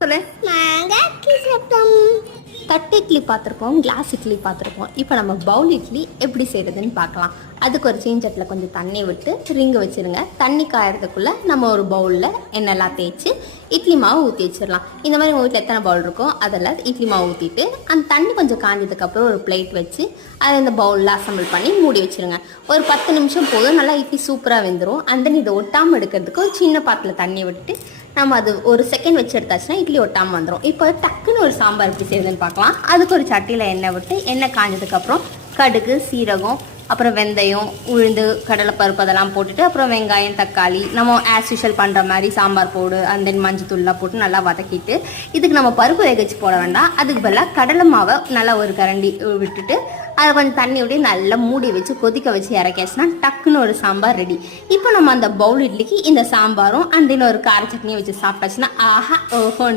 சொல்லு. தட்டு இட்லி பார்த்துருப்போம், கிளாஸ் இட்லி பார்த்துருப்போம். இப்போ நம்ம பவுல் இட்லி எப்படி செய்கிறதுன்னு பார்க்கலாம். அதுக்கு ஒரு சீஞ்சட்டில் கொஞ்சம் தண்ணி விட்டு ரிங்கு வச்சுருங்க. தண்ணி காயறதுக்குள்ளே நம்ம ஒரு பவுலில் எண்ணெய்லாம் தேய்ச்சி இட்லி மாவு ஊற்றி வச்சிடலாம். இந்த மாதிரி உங்கள் வீட்டில் எத்தனை பவுல் இருக்கோ அதில் இட்லி மாவு ஊற்றிட்டு அந்த தண்ணி கொஞ்சம் காஞ்சதுக்கப்புறம் ஒரு பிளேட் வச்சு அதை இந்த பவுலில் அசம்பிள் பண்ணி மூடி வச்சுருங்க. ஒரு 10 நிமிஷம் போதும், நல்லா இட்லி சூப்பராக வெந்துடும். அந்த இதை ஒட்டாமல் எடுக்கிறதுக்கு ஒரு சின்ன பாத்திரத்தில் தண்ணி விட்டு நம்ம அது ஒரு செகண்ட் வச்சு எடுத்தாச்சுன்னா இட்லி ஒட்டாமல் வந்துடும். இப்போ டக்குன்னு ஒரு சாம்பார் எப்படி செய்யுதுன்னு பார்க்கலாம். அதுக்கு ஒரு சட்டியில் எண்ணெய் விட்டு எண்ணெய் காஞ்சதுக்கப்புறம் கடுகு, சீரகம், அப்புறம் வெந்தயம், உளுந்து, கடலைப்பருப்பு அதெல்லாம் போட்டுட்டு அப்புறம் வெங்காயம், தக்காளி நம்ம ஆஸ் யூஷுவல் பண்ணுற மாதிரி சாம்பார் போடு அந்த மஞ்சத்தூள்லாம் போட்டு நல்லா வதக்கிட்டு இதுக்கு நம்ம பருப்பு வேக வச்சு போட வேண்டாம். அதுக்கு பதிலாக கடலை மாவை நல்லா ஒரு கரண்டி விட்டுட்டு அதை கொஞ்சம் தண்ணி விட்டு நல்லா மூடி வச்சு கொதிக்க வச்சு இறக்கியாச்சுன்னா டக்குன்னு ஒரு சாம்பார் ரெடி. இப்போ நம்ம அந்த பவுல் இட்லிக்கு இந்த சாம்பாரும் அந்த ஒரு கார சட்னியும் வச்சு சாப்பிட்டாச்சுன்னா ஆஹா ஓஹோன்ற